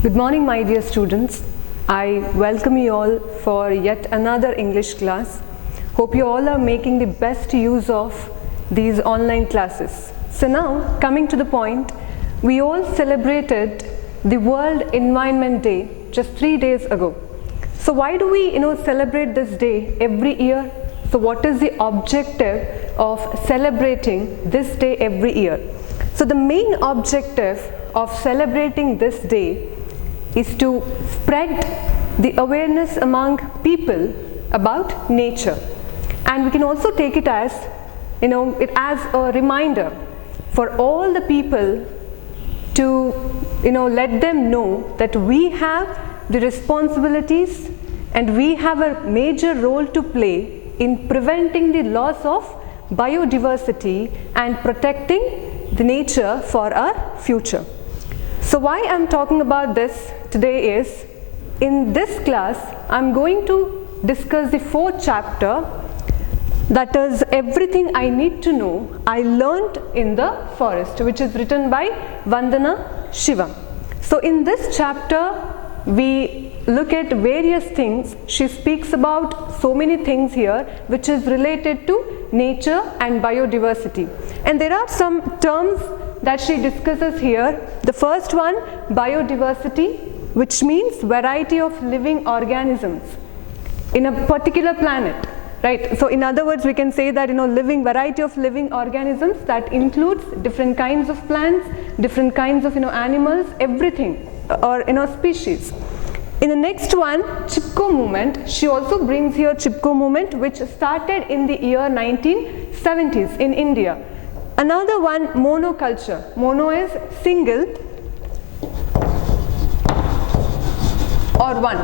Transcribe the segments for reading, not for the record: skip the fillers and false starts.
Good morning, my dear students. I welcome you all for yet another English class. Hope you all are making the best use of these online classes. So now, coming to the point, we all celebrated the World Environment Day just 3 days ago. So why do we celebrate this day every year? So what is the objective of celebrating this day every year? So the main objective of celebrating this day is to spread the awareness among people about nature, and we can also take it as as a reminder for all the people to let them know that we have the responsibilities and we have a major role to play in preventing the loss of biodiversity and protecting the nature for our future. So why I'm talking about this today is, in this class I'm going to discuss the 4th chapter, that is Everything I Need to Know I Learned in the Forest, which is written by Vandana Shiva. So in this chapter we look at various things. She speaks about so many things here which is related to nature and biodiversity, and there are some terms that she discusses here. The first one, biodiversity, which means variety of living organisms in a particular planet, right? So in other words, we can say that variety of living organisms, that includes different kinds of plants, different kinds of animals, everything, or species. In the next one, Chipko movement, she also brings here Chipko movement, which started in the year 1970s in India. Another one, monoculture. Mono is single or one.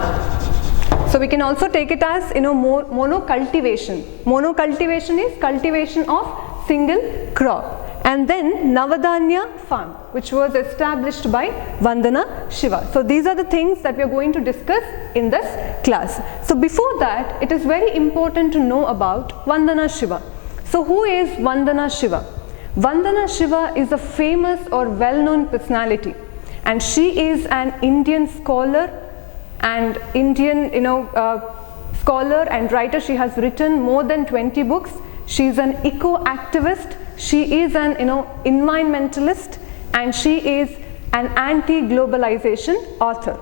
So we can also take it as monocultivation. Monocultivation is cultivation of single crop. And then Navadanya farm, which was established by Vandana Shiva. So these are the things that we are going to discuss in this class. So before that, it is very important to know about Vandana Shiva. So who is Vandana Shiva? Vandana Shiva is a famous or well-known personality, and she is an Indian scholar and scholar and writer. She has written more than 20 books. She is an eco-activist. She is an environmentalist, and she is an anti-globalization author.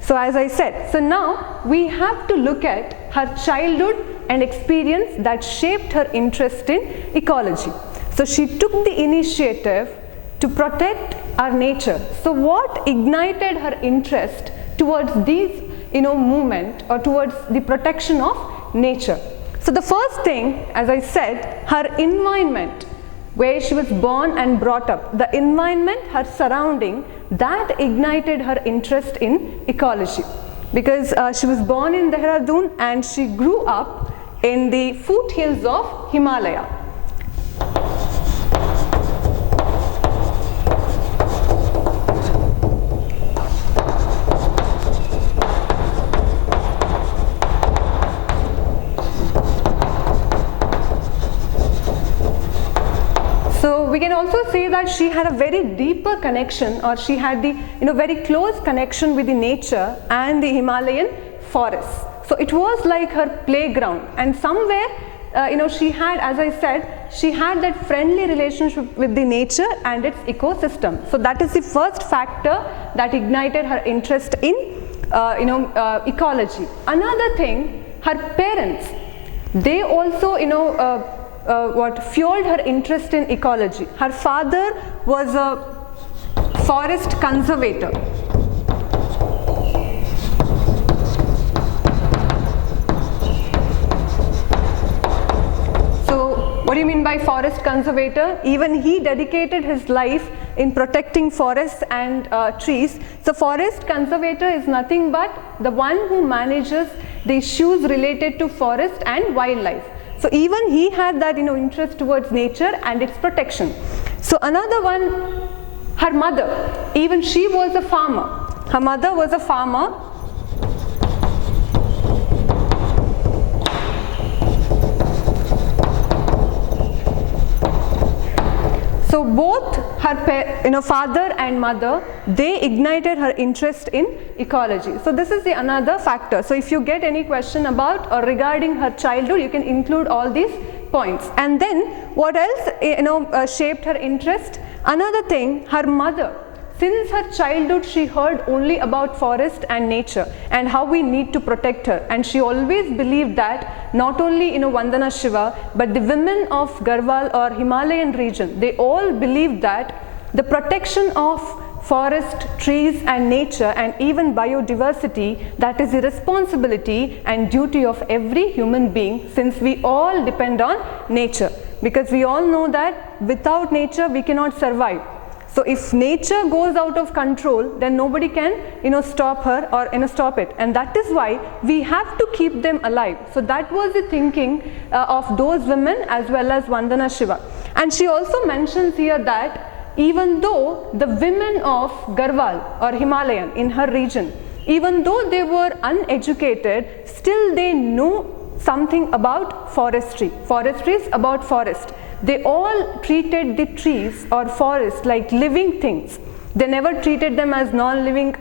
So as I said, so now we have to look at her childhood and experience that shaped her interest in ecology. So she took the initiative to protect our nature. So what ignited her interest towards these movement or towards the protection of nature? So the first thing, as I said, her environment, where she was born and brought up, the environment, her surrounding, that ignited her interest in ecology, because she was born in Dehradun and she grew up in the foothills of Himalaya. So we can also say that she had a very deeper connection, or she had the very close connection with the nature and the Himalayan forests. So it was like her playground, and somewhere she had, as I said, she had that friendly relationship with the nature and its ecosystem. So that is the first factor that ignited her interest in ecology. Another thing, her parents, they also fueled her interest in ecology. Her father was a forest conservator. So what do you mean by forest conservator? Even he dedicated his life in protecting forests and trees. So forest conservator is nothing but the one who manages the issues related to forest and wildlife. So even he had that interest towards nature and its protection. So another one, her mother, even she was a farmer. Her mother was a farmer. So both her father and mother, they ignited her interest in ecology. So this is the another factor. So if you get any question about or regarding her childhood, you can include all these points. And then what else shaped her interest? Another thing, her mother. Since her childhood, she heard only about forest and nature and how we need to protect her. And she always believed that not only Vandana Shiva, but the women of Garhwal or Himalayan region, they all believed that the protection of forest, trees and nature and even biodiversity, that is the responsibility and duty of every human being, since we all depend on nature. Because we all know that without nature, we cannot survive. So if nature goes out of control, then nobody can stop her or stop it, and that is why we have to keep them alive. So that was the thinking of those women as well as Vandana Shiva. And she also mentions here that even though the women of Garhwal or Himalayan in her region, even though they were uneducated, still they knew something about forestry. Forestry is about forest. They all treated the trees or forests like living things. They never treated them as non-living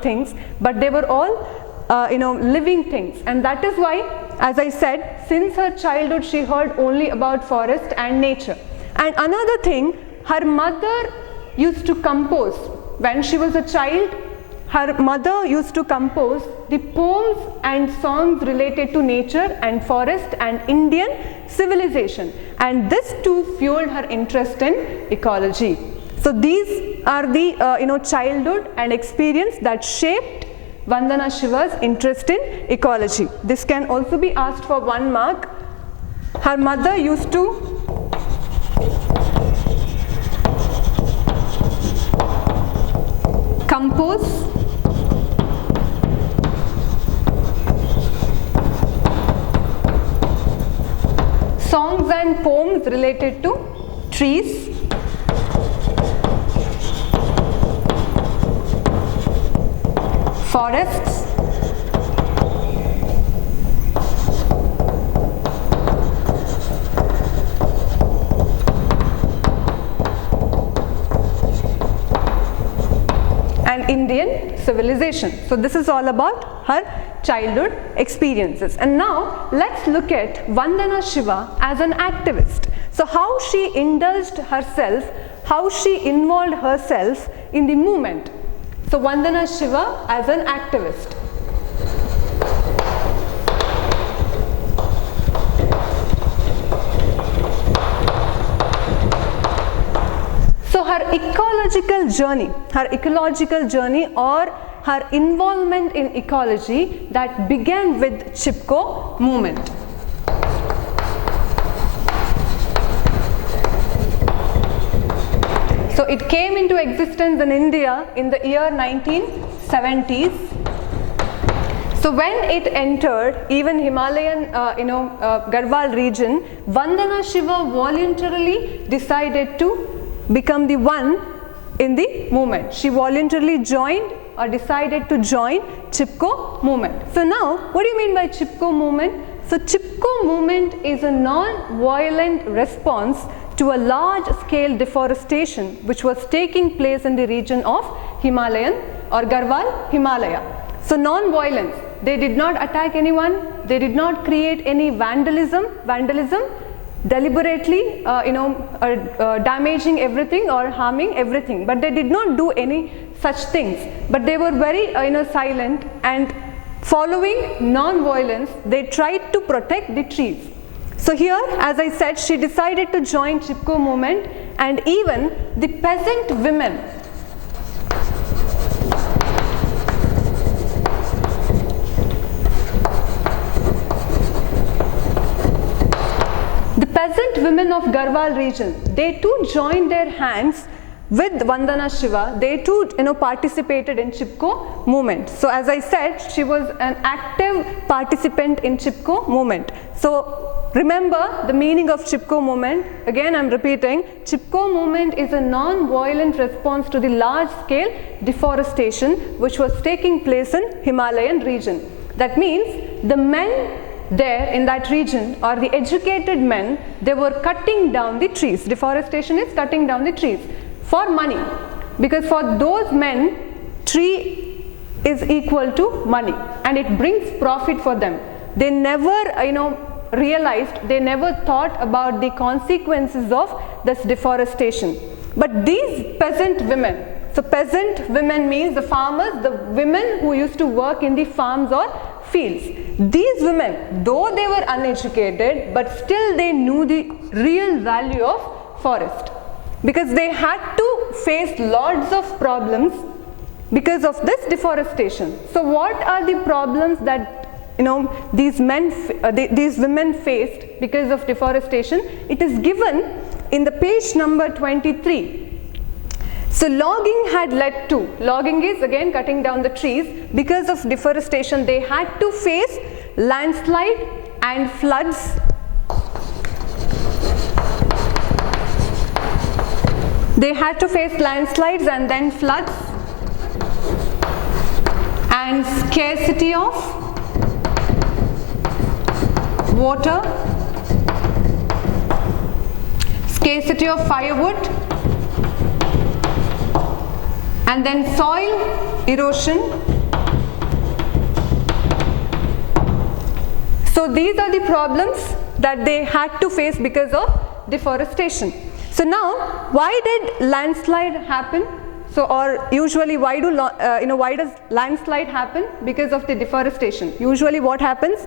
things, but they were all living things. And that is why, as I said, since her childhood she heard only about forest and nature. And another thing, her mother used to compose. When she was a child, her mother used to compose the poems and songs related to nature and forest and Indian civilization, and this too fueled her interest in ecology. So these are the childhood and experience that shaped Vandana Shiva's interest in ecology. This can also be asked for 1 mark. Her mother used to compose songs and poems related to trees, forests, and Indian civilization. So this is all about her childhood experiences. And now let's look at Vandana Shiva as an activist. So how she indulged herself, how she involved herself in the movement. So Vandana Shiva as an activist. So her ecological journey or her involvement in ecology that began with Chipko movement. So it came into existence in India in the year 1970s. So when it entered even Himalayan, Garhwal region, Vandana Shiva voluntarily decided to become the one in the movement. She voluntarily joined or decided to join Chipko movement. So now, what do you mean by Chipko movement? So Chipko movement is a non-violent response to a large-scale deforestation which was taking place in the region of Himalayan or Garhwal Himalaya. So non-violence, they did not attack anyone, they did not create any vandalism deliberately damaging everything or harming everything, but they did not do any such things, but they were very silent, and following non-violence they tried to protect the trees. So here, as I said, she decided to join Chipko movement, and even the peasant women of Garhwal region, they too joined their hands with Vandana Shiva. They too participated in Chipko movement. So as I said, she was an active participant in Chipko movement. So remember the meaning of Chipko movement. Again, I am repeating, Chipko movement is a non-violent response to the large-scale deforestation which was taking place in Himalayan region. That means the men there in that region, or the educated men, they were cutting down the trees. Deforestation is cutting down the trees. for money, because for those men, tree is equal to money and it brings profit for them. They never, realized, they never thought about the consequences of this deforestation. But these peasant women, so peasant women means the farmers, the women who used to work in the farms or fields. These women, though they were uneducated, but still they knew the real value of forest, because they had to face lots of problems because of this deforestation. So what are the problems that these women faced because of deforestation? It is given in the page number 23. So logging had led to, logging is again cutting down the trees. Because of deforestation, they had to face landslide and floods. They had to face landslides and then floods and scarcity of water, scarcity of firewood, and then soil erosion. So these are the problems that they had to face because of deforestation. So now, why did landslide happen? So, or usually why does landslide happen? Because of the deforestation. Usually what happens?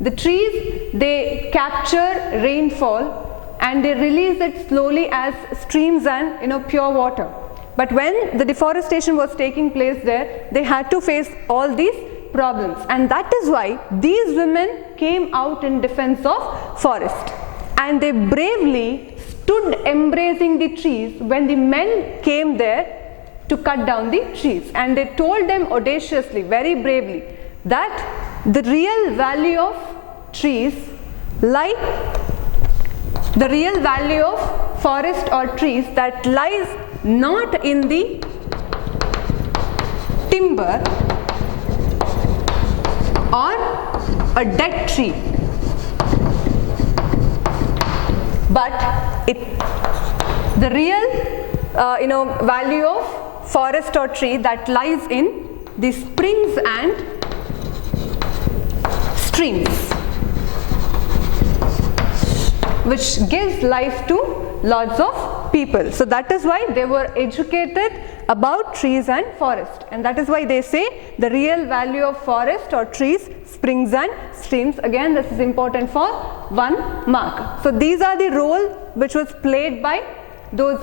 The trees, they capture rainfall and they release it slowly as streams and pure water. But when the deforestation was taking place there, they had to face all these problems, and that is why these women came out in defense of forest, and they bravely stood embracing the trees when the men came there to cut down the trees, and they told them audaciously, very bravely, that the real value of trees lie, the real value of forest or trees that lies not in the timber or a dead tree, but the real value of forest or tree that lies in the springs and streams, which gives life to lots of people. So that is why they were educated about trees and forest, and that is why they say the real value of forest or trees, springs and streams. Again, this is important for 1 mark. So these are the role which was played by those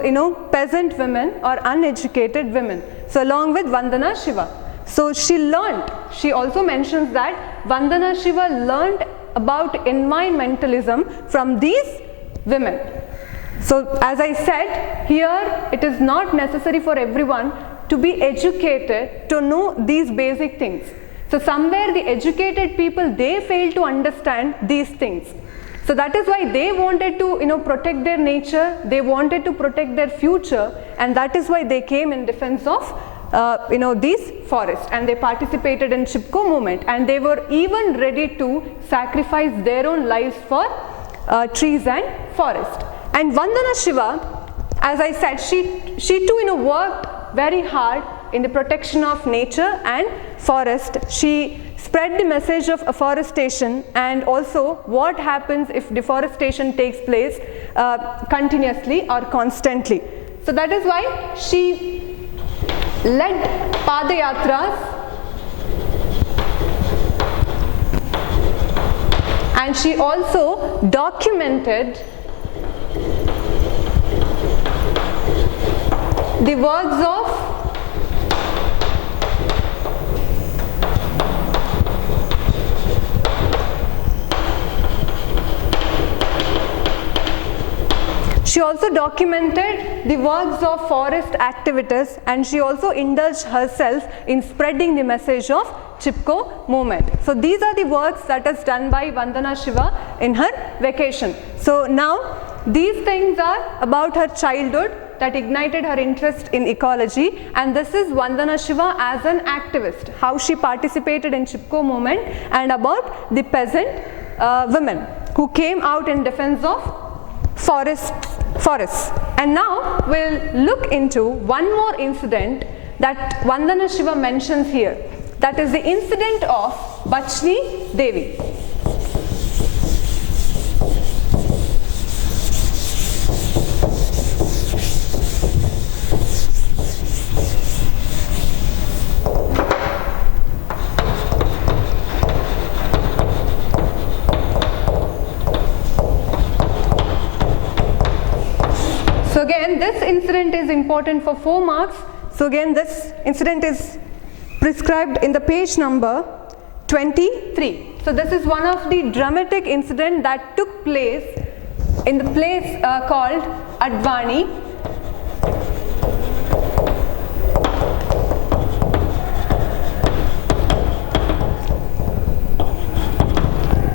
peasant women or uneducated women. So along with Vandana Shiva. So she also mentions that Vandana Shiva learned about environmentalism from these women. So as I said, here it is not necessary for everyone to be educated to know these basic things. So somewhere the educated people, they fail to understand these things. So that is why they wanted to protect their nature, they wanted to protect their future, and that is why they came in defense of these forests, and they participated in Chipko movement, and they were even ready to sacrifice their own lives for trees and forest. And Vandana Shiva, as I said, she too worked very hard in the protection of nature and forest. She spread the message of afforestation and also what happens if deforestation takes place continuously or constantly. So that is why she led Padayatras, and she also documented the words of forest activists, and she also indulged herself in spreading the message of Chipko movement. So these are the works that is done by Vandana Shiva in her vacation. So now these things are about her childhood that ignited her interest in ecology, and this is Vandana Shiva as an activist, how she participated in Chipko movement, and about the peasant women who came out in defense of forests. And now we'll look into one more incident that Vandana Shiva mentions here. That is the incident of Bachni Devi. So again, this incident is important for 4 marks. So again, this incident is prescribed in the page number 23. So this is one of the dramatic incident that took place in the place called Advani.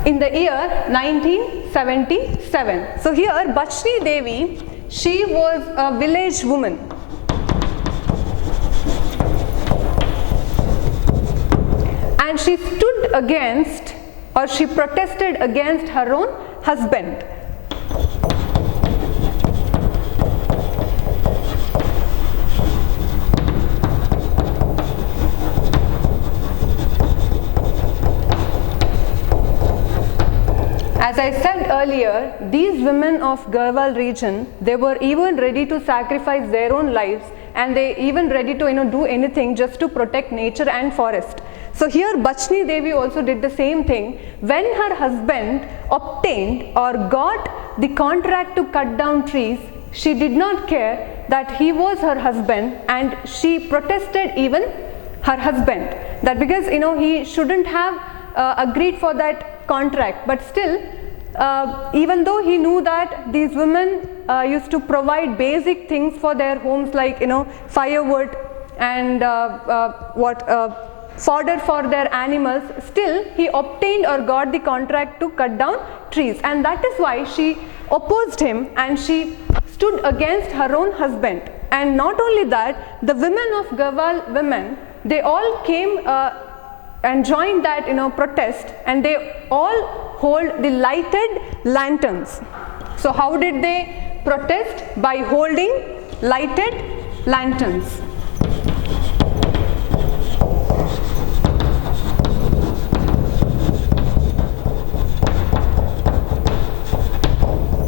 In the year 1977. So here Bachni Devi, she was a village woman. And she stood against, or she protested against her own husband. As I said earlier, these women of Garhwal region, they were even ready to sacrifice their own lives, and they even ready to do anything just to protect nature and forest. So here Bachni Devi also did the same thing. When her husband obtained or got the contract to cut down trees, she did not care that he was her husband, and she protested even her husband, that because he shouldn't have agreed for that contract, but still even though he knew that these women used to provide basic things for their homes, like firewood and fodder for their animals, still he obtained or got the contract to cut down trees, and that is why she opposed him and she stood against her own husband. And not only that, the women of Garhwal women, they all came and joined that protest, and they all hold the lighted lanterns. So how did they protest? By holding lighted lanterns.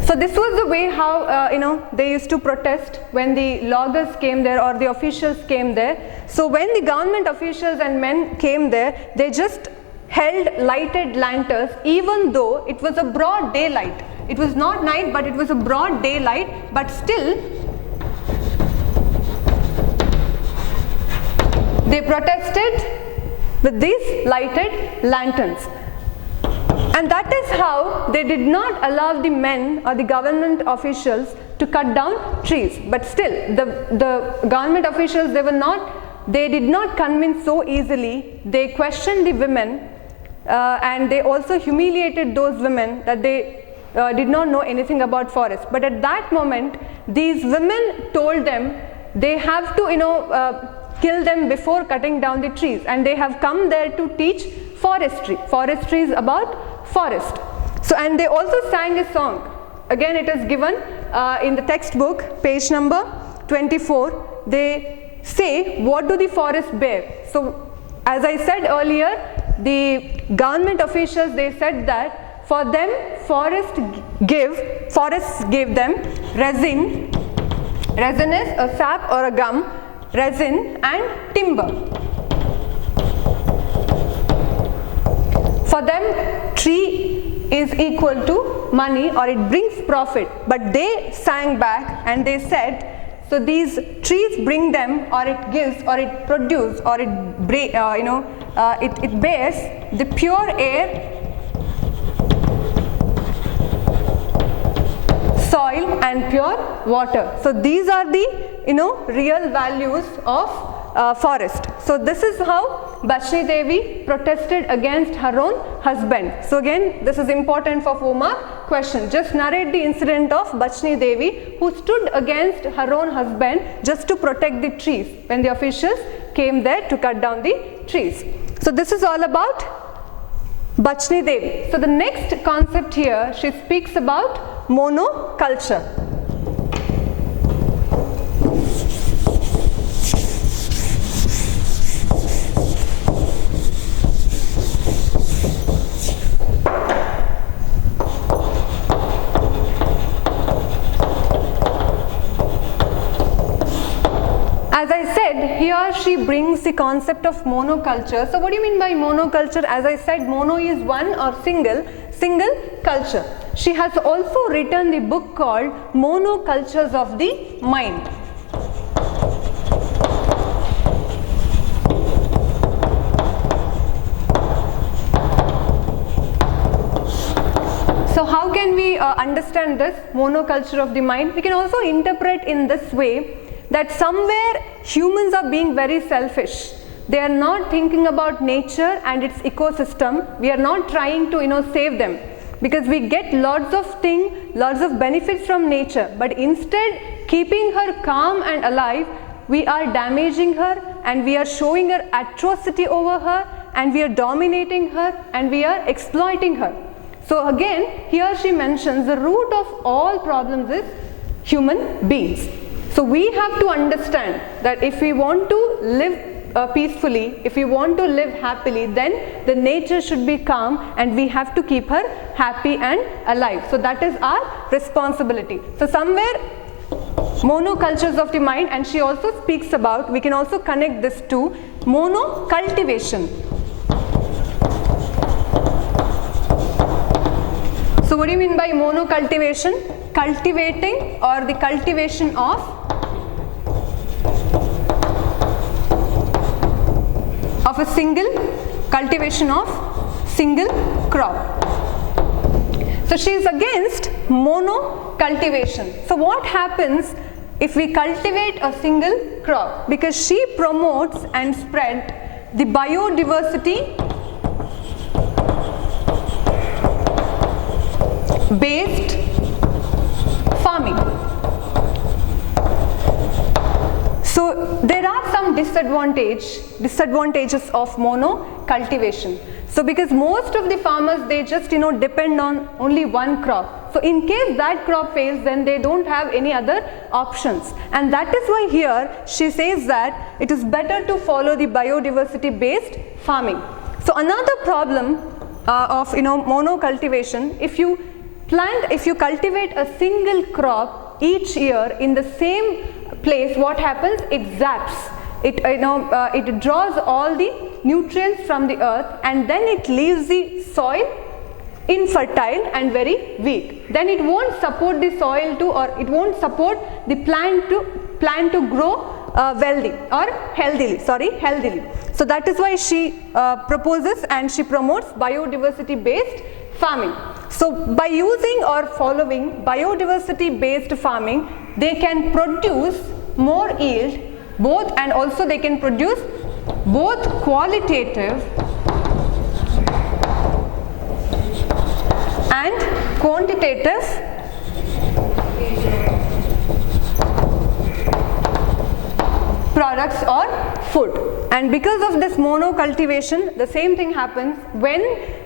So this was the way how they used to protest when the loggers came there or the officials came there. So when the government officials and men came there, they just held lighted lanterns, even though it was a broad daylight. It was not night, but it was a broad daylight, but still they protested with these lighted lanterns. And that is how they did not allow the men or the government officials to cut down trees. But still, the government officials, they did not convince so easily. They questioned the women and they also humiliated those women that they did not know anything about forest. But at that moment, these women told them they have to kill them before cutting down the trees, and they have come there to teach forestry. Forestry is about forest. So, and they also sang a song. Again, it is given in the textbook, page number 24. They say, what do the forest bear? So, as I said earlier, the government officials, they said that for them, forests give them resin. Resin is a sap or a gum, resin and timber. For them, tree is equal to money, or it brings profit. But they sang back and they said, so these trees bring them, or it gives, or it produces, or it bears the pure air, soil and pure water. So these are the real values of forest. So this is how Bachni Devi protested against her own husband. So again, this is important for 4-mark question. Just narrate the incident of Bachni Devi, who stood against her own husband just to protect the trees when the officials came there to cut down the trees. So this is all about Bachni Devi. So the next concept here, she speaks about monoculture. concept of monoculture. So what do you mean by monoculture? As I said, mono is one or single culture. She has also written the book called Monocultures of the Mind. So how can we understand this monoculture of the mind? We can also interpret in this way that somewhere humans are being very selfish. They are not thinking about nature and its ecosystem. We are not trying to save them, because we get lots of things, lots of benefits from nature, but instead keeping her calm and alive, we are damaging her and we are showing her atrocity over her, and we are dominating her and we are exploiting her. So again, here she mentions the root of all problems is human beings. So we have to understand that if we want to live peacefully, if we want to live happily, then the nature should be calm and we have to keep her happy and alive. So that is our responsibility. So somewhere monocultures of the mind, and she also speaks about, we can also connect this to monocultivation. So what do you mean by monocultivation? Cultivating or the cultivation of a cultivation of single crop. So she is against monocultivation. So what happens if we cultivate a single crop? Because she promotes and spread the biodiversity based farming. So there are some disadvantages of monocultivation. So because most of the farmers, they just depend on only one crop. So in case that crop fails, then they don't have any other options. And that is why here she says that it is better to follow the biodiversity based farming. So another problem of monocultivation, if you cultivate a single crop each year in the same place, what happens? It zaps. It draws all the nutrients from the earth, and then it leaves the soil infertile and very weak. Then it won't support the soil or it won't support the plant to grow healthily. So that is why she proposes and she promotes biodiversity based farming. So by using or following biodiversity based farming, they can produce more yield, and also they can produce both qualitative and quantitative products or food. And because of this monocultivation, the same thing happens when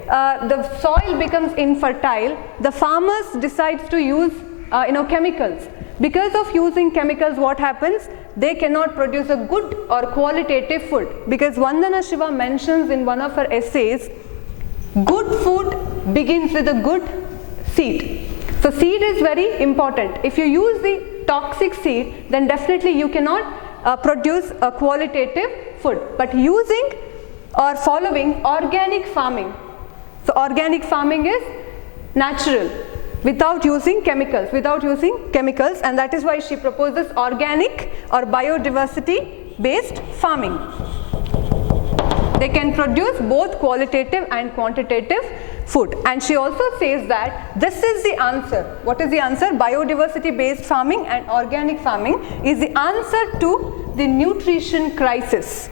the soil becomes infertile. The farmers decides to use chemicals. Because of using chemicals, what happens? They cannot produce a good or qualitative food. Because Vandana Shiva mentions in one of her essays, good food begins with a good seed. So seed is very important. If you use the toxic seed, then definitely you cannot produce a qualitative food. But using or following organic farming, so organic farming is natural, without using chemicals, and that is why she proposes organic or biodiversity based farming. They can produce both qualitative and quantitative food. And she also says that this is the answer. What is the answer? Biodiversity based farming and organic farming is the answer to the nutrition crisis.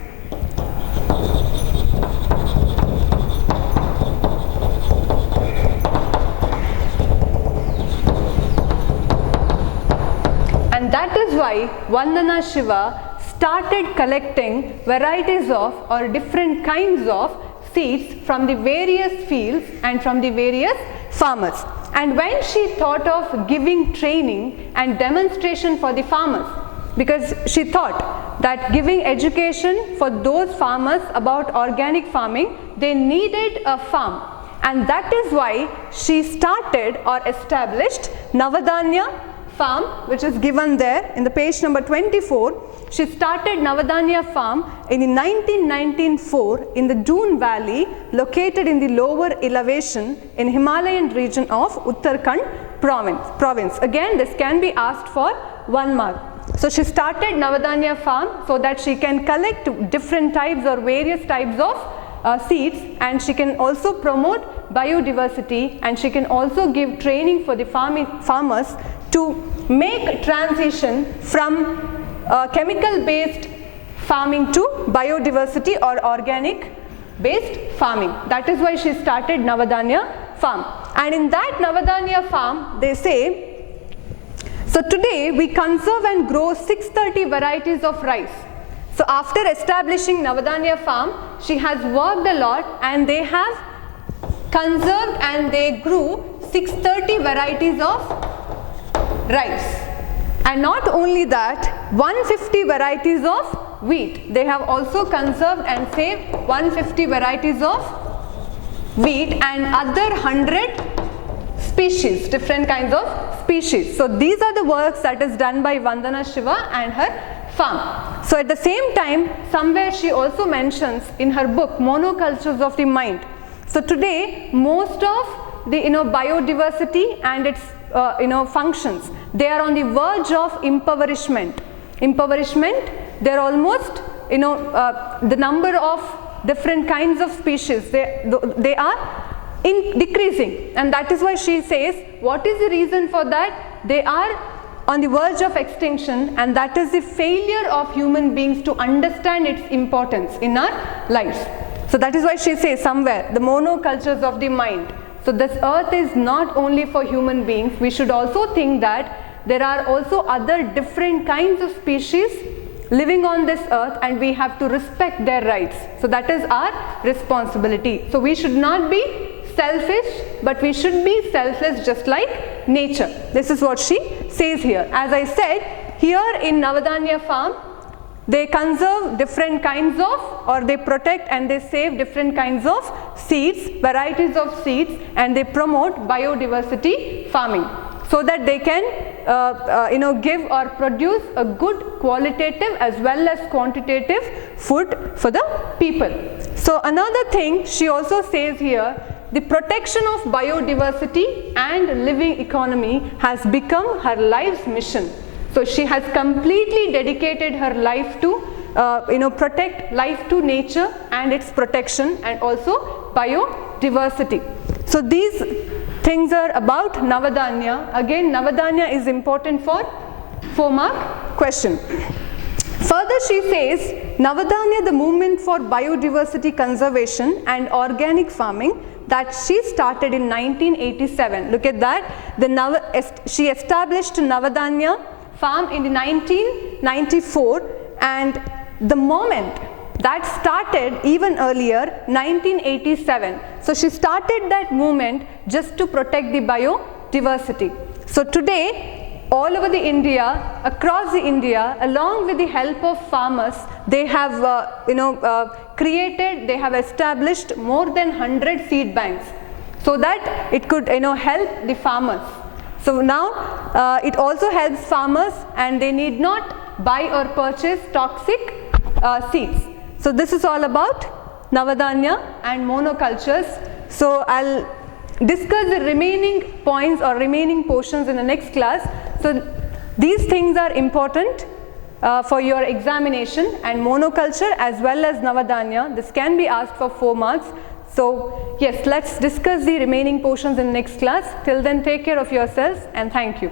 And that is why Vandana Shiva started collecting varieties of or different kinds of seeds from the various fields and from the various farmers. And when she thought of giving training and demonstration for the farmers, because she thought that giving education for those farmers about organic farming, they needed a farm. And that is why she started or established Navadanya farm, which is given there in the page number 24. she started Navadanya farm in 1994 in the Doon Valley, located in the lower elevation in Himalayan region of Uttarakhand province. Again, this can be asked for 1 mark. So she started Navadanya farm so that she can collect different types or various types of seeds, and she can also promote biodiversity, and she can also give training for the farmers to make transition from chemical based farming to biodiversity or organic based farming. That is why she started Navadanya farm. And in that Navadanya farm, they say, so today we conserve and grow 630 varieties of rice. So after establishing Navadanya farm, she has worked a lot, and they have conserved and they grew 630 varieties of rice. And not only that, 150 varieties of wheat. They have also conserved and saved 150 varieties of wheat and other 100 species, different kinds of species. So these are the works that is done by Vandana Shiva and her farm. So at the same time, somewhere she also mentions in her book Monocultures of the Mind. So today most of the biodiversity and its functions, they are on the verge of impoverishment. They're almost the number of different kinds of species, they are decreasing, and that is why she says, what is the reason for that? They are on the verge of extinction, and that is the failure of human beings to understand its importance in our lives. So that is why she says somewhere, the monocultures of the mind. So this earth is not only for human beings, we should also think that there are also other different kinds of species living on this earth, and we have to respect their rights. So that is our responsibility. So we should not be selfish, but we should be selfless just like nature. This is what she says here. As I said, here in Navadanya farm, they conserve different kinds of, or they protect and they save different kinds of seeds, varieties of seeds, and they promote biodiversity farming so that they can give or produce a good qualitative as well as quantitative food for the people. So another thing she also says here, the protection of biodiversity and living economy has become her life's mission. So she has completely dedicated her life to protect life to nature and its protection, and also biodiversity. So these things are about Navadanya. Again, Navadanya is important for 4-mark question. Further she says, Navadanya, the movement for biodiversity conservation and organic farming that she started in 1987. Look at that. She established Navadanya farm in 1994, and the moment that started even earlier, 1987. So she started that movement just to protect the biodiversity. So today, all over the India, across the India, along with the help of farmers, they have they have established more than 100 seed banks so that it could help the farmers. So now it also helps farmers, and they need not buy or purchase toxic seeds. So this is all about Navadanya and monocultures. So I'll discuss the remaining points or remaining portions in the next class. So these things are important for your examination, and monoculture as well as Navadanya, this can be asked for 4 marks. So yes, let's discuss the remaining portions in the next class. Till then, take care of yourselves, and thank you.